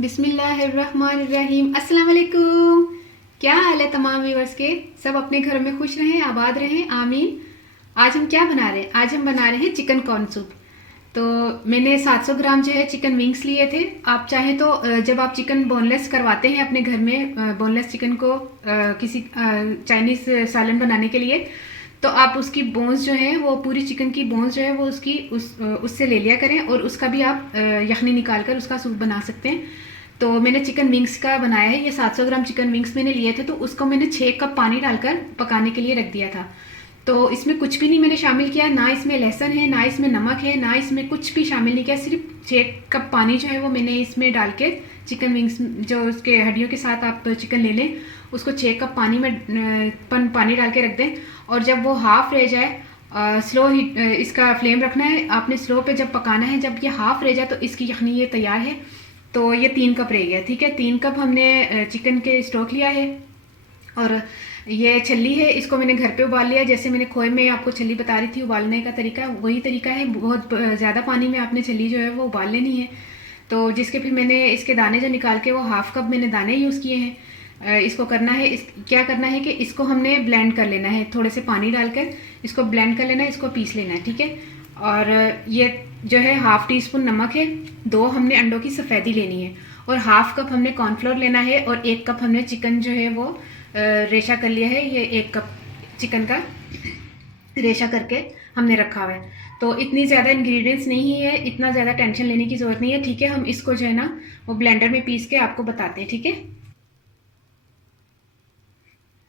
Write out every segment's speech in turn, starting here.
बिस्मिल्लाहिर्रहमानिर्रहीम। अस्सलाम वालेकुम। क्या हाल है तमाम व्यूअर्स के? सब अपने घरों में खुश रहें, आबाद रहें, आमीन। आज हम क्या बना रहे हैं? आज हम बना रहे हैं चिकन कॉर्न सूप। तो मैंने 700 ग्राम जो है चिकन विंग्स लिए थे। आप चाहें तो जब आप चिकन बोनलेस करवाते हैं अपने घर में, बोनलेस चिकन को किसी चाइनीज़ सालन बनाने के लिए, तो आप उसकी बोन्स जो है, वो पूरी चिकन की बोन्स जो है वो उससे ले लिया करें, और उसका भी आप यखनी निकाल कर उसका सूप बना सकते हैं। तो मैंने चिकन विंग्स का बनाया है। ये 700 ग्राम चिकन विंग्स मैंने लिए थे, तो उसको मैंने 6 कप पानी डालकर पकाने के लिए रख दिया था। तो इसमें कुछ भी नहीं मैंने शामिल किया, ना इसमें लहसुन है, ना इसमें नमक है, ना इसमें कुछ भी शामिल नहीं किया। सिर्फ 6 कप पानी जो है वो मैंने इसमें डाल के चिकन विंग्स, जो उसके हड्डियों के साथ आप चिकन ले लें, उसको 6 कप पानी में पानी डाल के रख दें। और जब वो हाफ रह जाए, स्लो हीट इसका फ्लेम रखना है आपने, स्लो पे जब पकाना है। जब ये हाफ रह जाए तो इसकी यखनी ये तैयार है। तो ये 3 कप रह गया, ठीक है। 3 कप हमने चिकन के स्टॉक लिया है, और ये छल्ली है, इसको मैंने घर पे उबाल लिया। जैसे मैंने खोए में आपको छल्ली बता रही थी उबालने का तरीका, वही तरीका है। बहुत ज़्यादा पानी में आपने छल्ली जो है वो उबाल लेनी है। तो जिसके फिर मैंने इसके दाने जो निकाल के, वो हाफ कप मैंने दाने यूज़ किए हैं। इसको करना है, क्या करना है कि इसको हमने ब्लेंड कर लेना है, थोड़े से पानी डालकर इसको ब्लेंड कर लेना है, इसको पीस लेना है, ठीक है। और ये जो है हाफ टी स्पून नमक है, 2 हमने अंडों की सफ़ेदी लेनी है, और हाफ कप हमने कॉर्नफ्लोर लेना है, और 1 कप हमने चिकन जो है वो रेशा कर लिया है। ये 1 कप चिकन का रेशा करके हमने रखा हुआ है। तो इतनी ज़्यादा इंग्रेडिएंट्स नहीं है, इतना ज़्यादा टेंशन लेने की ज़रूरत नहीं है, ठीक है। हम इसको जो है ना वो ब्लेंडर में पीस के आपको बताते हैं, ठीक है।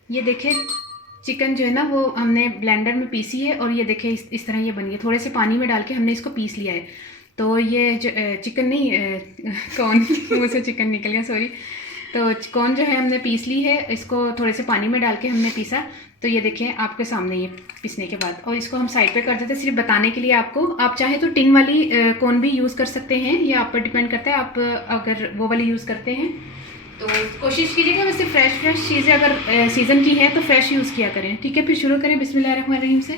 ये देखें, चिकन जो है ना वो हमने ब्लेंडर में पीसी है, और ये देखें इस तरह ये बनी है। थोड़े से पानी में डाल के हमने इसको पीस लिया है। तो ये जो चिकन नहीं, कौन मुँह से चिकन निकल गया, सॉरी। तो कौन जो है हमने पीस ली है, इसको थोड़े से पानी में डाल के हमने पीसा। तो ये देखें आपके सामने ये पीसने के बाद, और इसको हम साइड पे कर देते हैं सिर्फ बताने के लिए आपको। आप चाहे तो टिन वाली कौन भी यूज़ कर सकते हैं, ये आप पर डिपेंड करता है। आप अगर वो वाली यूज़ करते हैं तो कोशिश कीजिएगा वैसे फ्रेश चीज़ें अगर सीज़न की है तो फ्रेश यूज़ किया करें, ठीक है। फिर शुरू करें बिस्मिल्लाहिर्रहमानिर्रहीम से।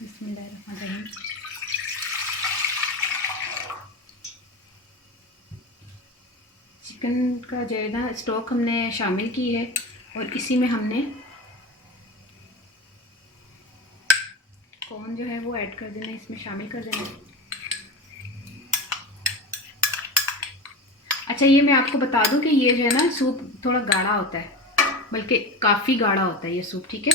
बिस्मिल्लाहिर्रहमानिर्रहीम। चिकन का जो है ना स्टॉक हमने शामिल की है, और इसी में हमने कॉर्न जो है वो ऐड कर देना, इसमें शामिल कर देना। अच्छा, ये मैं आपको बता दूं कि ये जो है ना सूप थोड़ा गाढ़ा होता है, बल्कि काफ़ी गाढ़ा होता है ये सूप, ठीक है।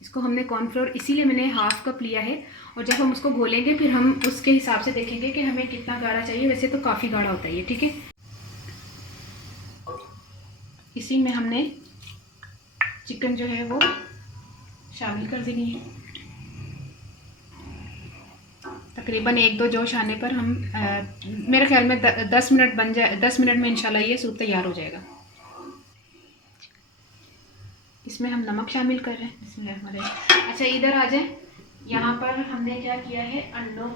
इसको हमने कॉर्नफ्लोर इसीलिए मैंने हाफ कप लिया है, और जब हम उसको घोलेंगे फिर हम उसके हिसाब से देखेंगे कि हमें कितना गाढ़ा चाहिए। वैसे तो काफ़ी गाढ़ा होता है ये, ठीक है। इसी में हमने चिकन जो है वो शामिल कर देनी है। तकरीबन 1-2 जोश आने पर हम मेरे ख्याल में 10 मिनट बन जाए, 10 मिनट में इंशाल्लाह ये सूप तैयार हो जाएगा। इसमें हम नमक शामिल कर रहे हैं, इसमें हमारे। अच्छा, इधर आ जाए। यहाँ पर हमने क्या किया है, अंडों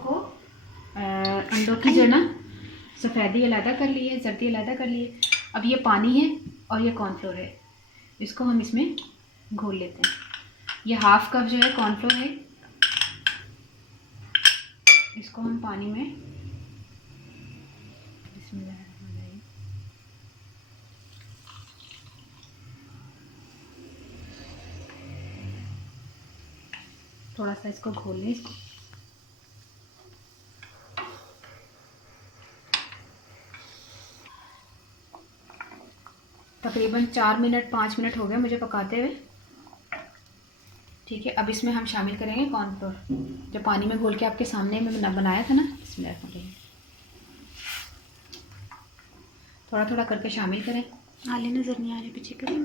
की जो ना सफ़ेदी अलहदा कर ली है, जर्दी अलहदा कर ली है। अब ये पानी है और ये कॉर्नफ्लोर है, इसको हम इसमें घोल लेते हैं। ये हाफ कप जो है कॉर्नफ्लोर है, इसको हम पानी में बिस्मिल्लाहिर्रहमानिर्रहीम थोड़ा सा इसको घोल लें। तकरीबन 4 मिनट 5 मिनट हो गए मुझे पकाते हुए, ठीक है। अब इसमें हम शामिल करेंगे कॉर्नफ्लोर, जो पानी में घोल के आपके सामने में बनाया था ना। बिस्मिल्लाह, थोड़ा थोड़ा करके शामिल करें। आले नज़र नहीं आ रहे, पीछे करें।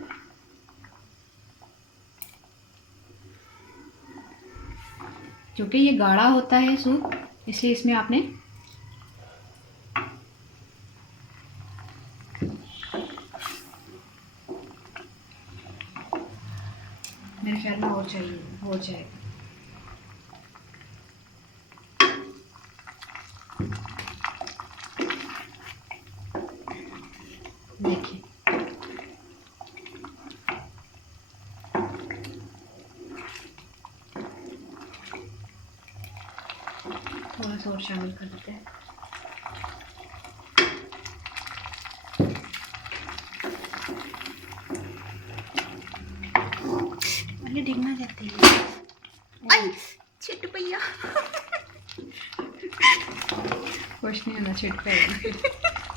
क्योंकि ये गाढ़ा होता है सूप, इसलिए इसमें आपने मेरे ख्याल में और चाहिए, हो जाएगा। देखिए चम्मच और शामिल कर देते हैं। अरे डिगना जाती है। आई छिट भैया। कुछ नहीं होना, छिट पाएगा।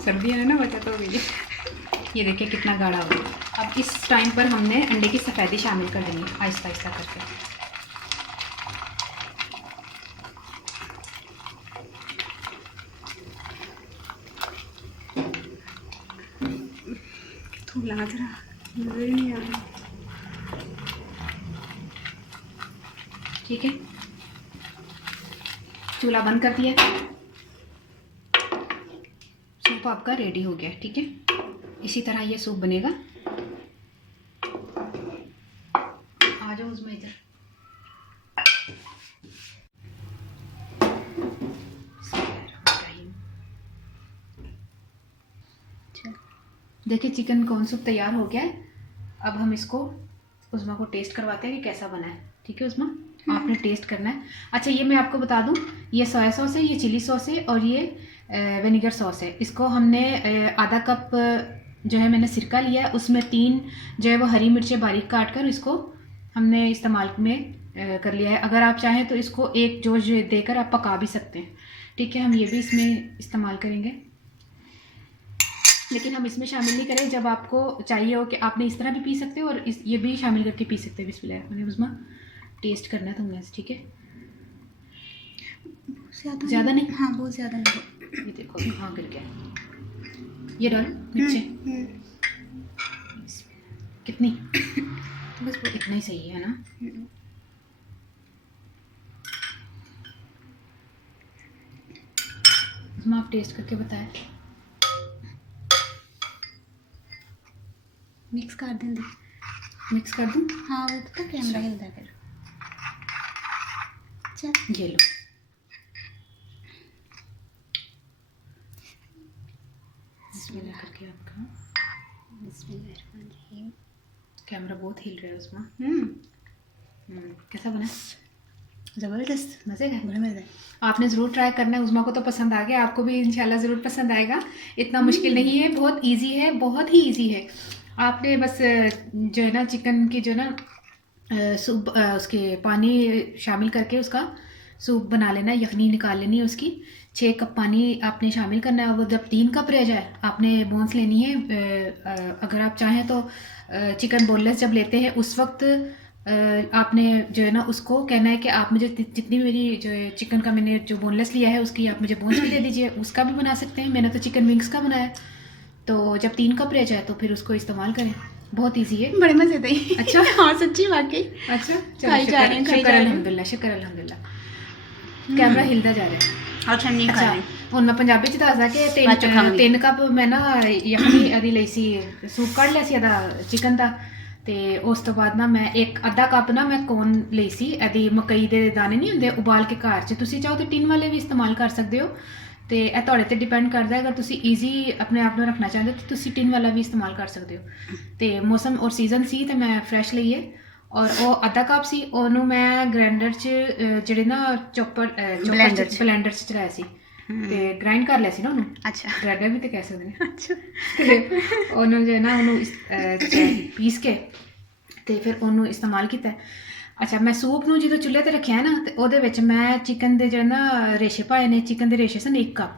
सर्दियाँ है ना, बचत हो गई। ये देखिए कितना गाढ़ा हो गया। अब इस टाइम पर हमने अंडे की सफ़ेदी शामिल कर देनी है आहिस्ता आहिस्ता करके। लगा जरा नजर ही नहीं आ रहा। ठीक है, चूल्हा बंद कर दिया। सूप आपका रेडी हो गया। ठीक है, इसी तरह ये सूप बनेगा। आ जाओ उसमें इधर। देखिए चिकन कॉर्न सूप तैयार हो गया है। अब हम इसको उस्मा को टेस्ट करवाते हैं कि कैसा बना है। ठीक है उस्मा, आपने टेस्ट करना है। अच्छा ये मैं आपको बता दूं, ये सोया सॉस है, ये चिली सॉस है और ये विनेगर सॉस है। इसको हमने आधा कप जो है मैंने सिरका लिया है, उसमें 3 जो है वो हरी मिर्चें बारीक काट कर इसको हमने इस्तेमाल में कर लिया है। अगर आप चाहें तो इसको एक जोश देकर आप पका भी सकते हैं। ठीक है, हम ये भी इसमें इस्तेमाल करेंगे, लेकिन हम इसमें शामिल नहीं करें। जब आपको चाहिए हो कि आपने इस तरह भी पी सकते हो और ये भी शामिल करके पी सकते हैं। बिस्मिल्लाह, मैंने उस्मा टेस्ट करना है तुमने। ठीक है, ज़्यादा नहीं? हाँ बहुत ज़्यादा नहीं। ये देखो हाँ गिर गया। ये डाल मिर्चें कितनी? बस वो इतना ही सही है ना। उस्मा आप टेस्ट करके बताएं। मिक्स कर देंगे। मिक्स कर दूँ? हाँ वो पता कैमरा हिलता है फिर। चल ये लो। बिस्मिल्लाह करके आपका। बिस्मिल्लाह। कैमरा बहुत हिल रहा है उसमें। कैसा बना? ज़बरदस्त, मज़े का? बड़ा मज़ा है। आपने ज़रूर ट्राई करना है। उस्मा को तो पसंद आ गया, आपको भी इंशाल्लाह ज़रूर पसंद आएगा। इतना मुश्किल नहीं है, बहुत इजी है, बहुत ही इजी है। आपने बस जो है ना चिकन की जो ना सूप उसके पानी शामिल करके उसका सूप बना लेना है, यखनी निकाल लेनी है उसकी। 6 कप पानी आपने शामिल करना है। वो जब 3 कप रह जाए आपने बोन्स लेनी है। अगर आप चाहें तो चिकन बोनलेस जब लेते हैं उस वक्त आपने जो है ना उसको कहना है कि आप मुझे जितनी मेरी जो है चिकन का मैंने जो बोनलेस लिया है उसकी आप मुझे बोन्स भी दे दीजिए। उसका भी बना सकते हैं, मैंने तो चिकन विंग्स का बनाया। तो जब 3 कप रह जाए तो फिर उसको इस्तेमाल करें। बहुत इजी है, बड़े मज़े थे। अच्छा हाँ सच्ची वाकई। अच्छा खाई जा रहे हैं, खाई जा रहे हैं। अल्हम्दुलिल्लाह, शुक्र अल्हम्दुलिल्लाह। कैमरा हिलता जा रहा है। अच्छा नहीं अच्छा खा रही। ਹੁਣ ਮੈਂ ਪੰਜਾਬੀ ਚ ਦੱਸਦਾ ਕਿ ਬਾਅਦ ਚੋਂ ਖਾਵਾਂਗੀ। 3 ਕੱਪ ਮੈਂ ਨਾ ਯਖਨੀ ਅਦੀ ਲਈ ਸੀ, ਸੂਪ ਕੱਢ ਲਿਆ ਸੀ ਇਹਦਾ ਚਿਕਨ ਦਾ। ਤੇ ਉਸ ਤੋਂ ਬਾਅਦ ਨਾ ਮੈਂ ਅੱਧਾ ਕੱਪ ਨਾ ਮੈਂ ਕੋਨ ਲਈ ਸੀ ਇਹਦੀ ਮਕਈ ਦੇ ਦਾਣੇ ਨਹੀਂ ਹੁੰਦੇ, ਉਬਾਲ ਕੇ ਘਰ ਚ। ਤੁਸੀਂ ਚਾਹੋ ਤੇ ਟਿਨ ਵਾਲੇ ਵੀ ਇਸਤੇਮਾਲ ਕਰ ਸਕਦੇ ਹੋ, ਤੇ ਇਹ ਤੁਹਾਡੇ ਤੇ ਡਿਪੈਂਡ ਕਰਦਾ। ਅਗਰ ਤੁਸੀਂ ਈਜ਼ੀ ਆਪਣੇ ਆਪ ਨੂੰ ਰੱਖਣਾ ਚਾਹੁੰਦੇ ਹੋ ਤਾਂ ਤੁਸੀਂ ਟਿਨ ਵਾਲਾ ਵੀ ਇਸਤੇਮਾਲ ਕਰ ਸਕਦੇ ਹੋ। ਤੇ ਮੌਸਮ ਔਰ ਸੀਜ਼ਨ ਸੀ ਤੇ ਮੈਂ ਫਰੈਸ਼ ਲਈ ਹੈ। ਔਰ ਉਹ ਅੱਧਾ ਕੱਪ ਸੀ, ਉਹਨੂੰ ਮੈਂ ਗ੍ਰਾਈਂਡਰ 'ਚ ਜਿਹੜੇ ਨਾ ਬਲੈਂਡਰ 'ਚ ਚਲਾਇਆ ਸੀ ਤੇ ਗ੍ਰਾਈਂਡ ਕਰ ਲਿਆ ਸੀ ਨਾ ਉਹਨੂੰ। ਅੱਛਾ ਗ੍ਰਾਈਂਡਰ ਵੀ ਤੇ ਕਹਿ ਸਕਦੇ ਨੇ। ਅੱਛਾ ਤੇ ਉਹਨੂੰ ਜੋ ਹੈ ਨਾ ਉਹਨੂੰ ਪੀਸ ਕੇ ਤੇ ਫਿਰ ਉਹਨੂੰ ਇਸਤੇਮਾਲ ਕੀਤਾ। ਅੱਛਾ ਮੈਂ ਸੂਪ ਨੂੰ ਜਦੋਂ ਚੁੱਲ੍ਹੇ ਤੇ ਰੱਖਿਆ ਨਾ ਤੇ ਉਹਦੇ ਵਿੱਚ ਮੈਂ ਚਿਕਨ ਦੇ ਜੋ ਨਾ ਰੇਸ਼ੇ ਪਾਏ ਨੇ। ਚਿਕਨ ਦੇ ਰੇਸ਼ੇ ਸਨ 1 ਕੱਪ,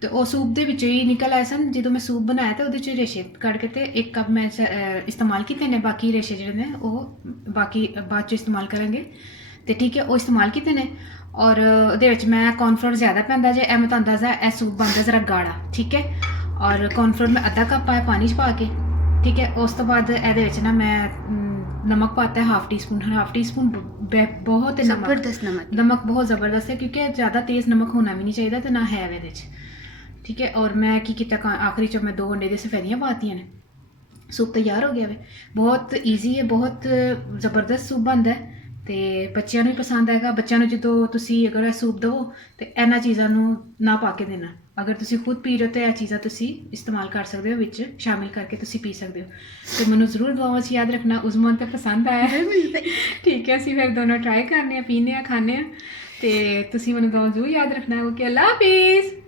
ਤੇ ਉਹ ਸੂਪ ਦੇ ਵਿੱਚੋਂ ਹੀ ਨਿਕਲ ਆਏ ਸਨ। ਜਦੋਂ ਮੈਂ ਸੂਪ ਬਣਾਇਆ ਤਾਂ ਉਹਦੇ 'ਚ ਰੇਸ਼ੇ ਕੱਢ ਕੇ ਤੇ 1 ਕੱਪ ਮੈਂ ਇਸਤੇਮਾਲ ਕੀਤੇ ਨੇ। ਬਾਕੀ ਰੇਸ਼ੇ ਜਿਹੜੇ ਨੇ ਉਹ ਬਾਕੀ ਬਾਅਦ 'ਚ ਇਸਤੇਮਾਲ ਕਰਾਂਗੇ। ਤੇ ਠੀਕ ਹੈ, ਉਹ ਇਸਤੇਮਾਲ ਕੀਤੇ ਨੇ। ਔਰ ਉਹਦੇ ਵਿੱਚ ਮੈਂ ਕੌਰਨਫਲੋਰ ਜ਼ਿਆਦਾ ਪੈਂਦਾ ਜੇ। ਇਹ ਮੈਂ ਤੁਹਾਨੂੰ ਦੱਸਦਾ, ਇਹ ਸੂਪ ਬਣਦਾ ਜ਼ਰਾ ਗਾੜਾ। ਠੀਕ ਹੈ, ਔਰ ਕੌਰਨਫਲੋਰ ਮੈਂ ਅੱਧਾ ਕੱਪ ਪਾਇਆ ਪਾਣੀ 'ਚ ਪਾ ਕੇ। ਠੀਕ ਹੈ, ਉਸ ਤੋਂ ਬਾਅਦ ਇਹਦੇ ਵਿੱਚ ਨਾ ਮੈਂ नमक पाता है हाफ टी स्पून। बहुत ज़बरदस्त नमक बहुत ज़बरदस्त है, क्योंकि ज़्यादा तेज़ नमक होना भी नहीं चाहिए तो ना है ਇਹਦੇ 'ਚ। ठीक है, और मैं की किया आखिरी चो मैं 2 अंडे दी सफेदियाँ पातियां ने। सूप तैयार हो गया वे। बहुत ईजी है, बहुत ज़बरदस्त सूप बनता है ਤੇ ਬੱਚਿਆਂ ਨੂੰ ਵੀ ਪਸੰਦ ਆਏਗਾ। ਬੱਚਿਆਂ ਨੂੰ ਜਦੋਂ ਤੁਸੀਂ ਅਗਰ ਇਹ ਸੂਪ ਦਿਓ ਤੇ ਇਹਨਾਂ ਚੀਜ਼ਾਂ ਨੂੰ ਨਾ ਪਾ ਕੇ ਦੇਣਾ। ਅਗਰ ਤੁਸੀਂ ਖੁਦ ਪੀ ਰਹੇ ਹੋ ਤਾਂ ਇਹ ਚੀਜ਼ਾਂ ਤੁਸੀਂ ਇਸਤੇਮਾਲ ਕਰ ਸਕਦੇ ਹੋ, ਵਿੱਚ ਸ਼ਾਮਿਲ ਕਰਕੇ ਤੁਸੀਂ ਪੀ ਸਕਦੇ ਹੋ। ਤੇ ਮੈਨੂੰ ਜ਼ਰੂਰ ਦੁਆਵਾਂ 'ਚ ਯਾਦ ਰੱਖਣਾ। ਉਸਮਾਨ ਤਾਂ ਪਸੰਦ ਆਇਆ ਹੈ, ਠੀਕ ਹੈ। ਅਸੀਂ ਫਿਰ ਦੋਨੋਂ ਟਰਾਈ ਕਰਨੇ ਆ, ਪੀਨੇ ਆ, ਖਾਣੇ ਆ, ਤੇ ਤੁਸੀਂ ਮੈਨੂੰ ਦੁਆਵਾਂ ਜ਼ਰੂਰ ਯਾਦ ਰੱਖਣਾ। ਓਕੇ, ਅੱਲਾ ਹਾਫਿਜ਼।